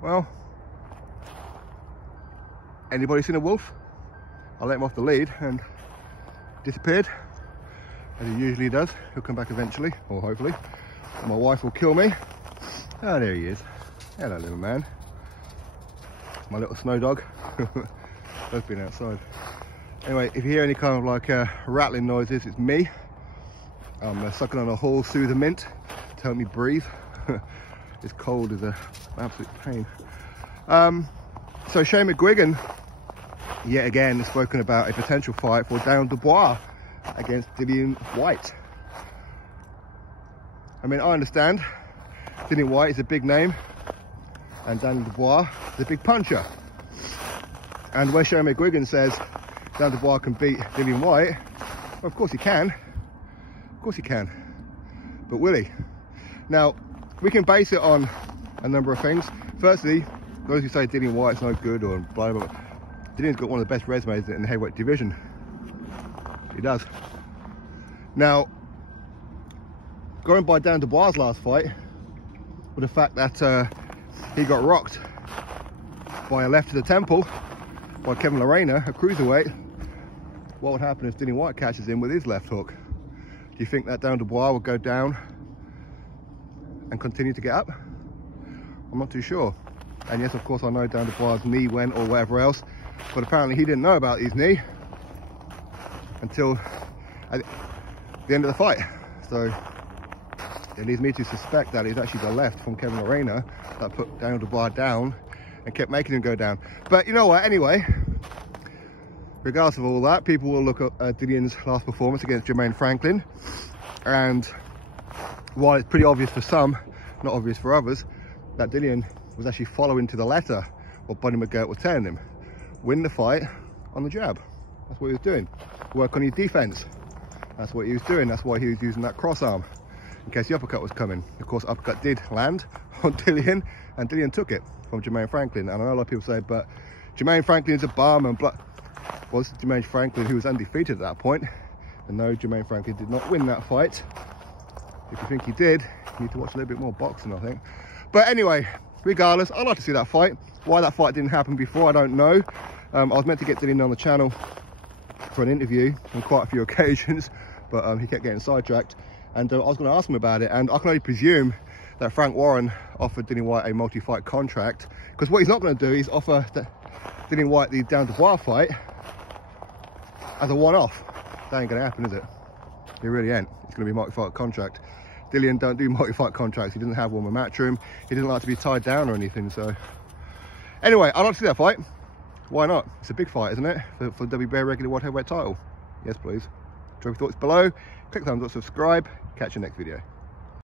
Well, anybody seen a wolf? I let him off the lead and disappeared, as he usually does. He'll come back eventually, or hopefully. My wife will kill me. Oh, there he is. Hello, little man. My little snow dog. Both been outside. Anyway, if you hear any kind of like rattling noises, it's me. I'm sucking on a whole soother mint to help me breathe. It's cold is an absolute pain. So Shane McGuigan, yet again, has spoken about a potential fight for Dubois against Dillian Whyte. I mean, I understand Dillian Whyte is a big name and Dubois is a big puncher. And when Shane McGuigan says Dubois can beat Dillian Whyte, well, of course he can. Of course he can. But will he? Now, we can base it on a number of things. Firstly, those who say Dillian Whyte's no good or blah, blah, blah. Dillian's got one of the best resumes in the heavyweight division. He does. Now, going by Dubois' last fight, with the fact that he got rocked by a left to the temple by Kevin Lorena, a cruiserweight, what would happen if Dillian Whyte catches him with his left hook? Do you think that Dubois will go down and continue to get up? I'm not too sure. And yes, of course, I know Dubois' knee went or whatever else, but apparently he didn't know about his knee until at the end of the fight. So it leads me to suspect that it's actually the left from Kevin Lorena that put Dubois down and kept making him go down. But you know what, anyway, regardless of all that, people will look at Dillian's last performance against Jermaine Franklin, and while it's pretty obvious for some, not obvious for others, that Dillian was actually following to the letter what Buddy McGirt was telling him. Win the fight on the jab. That's what he was doing. Work on your defense. That's what he was doing. That's why he was using that cross arm in case the uppercut was coming. Of course, uppercut did land on Dillian, and Dillian took it from Jermaine Franklin. And I know a lot of people say, but Jermaine Franklin is a bum and blah. Well, this is Jermaine Franklin, who was undefeated at that point. And no, Jermaine Franklin did not win that fight. If you think he did, you need to watch a little bit more boxing, I think. But anyway, regardless, I'd like to see that fight. Why that fight didn't happen before, I don't know. I was meant to get Dillian on the channel for an interview on quite a few occasions, but he kept getting sidetracked. And I was going to ask him about it, and I can only presume that Frank Warren offered Dillian Whyte a multi-fight contract, because what he's not going to do is offer Dillian Whyte the Dubois fight as a one-off. That ain't going to happen, is it? It really ain't. It's going to be a multi-fight contract. Dillian don't do multi-fight contracts. He doesn't have one with Matchroom. He doesn't like to be tied down or anything. So anyway, I'd like to see that fight. Why not? It's a big fight, isn't it? For WBA regular world heavyweight title. Yes, please. Drop your thoughts below. Click thumbs up, subscribe. Catch you next video.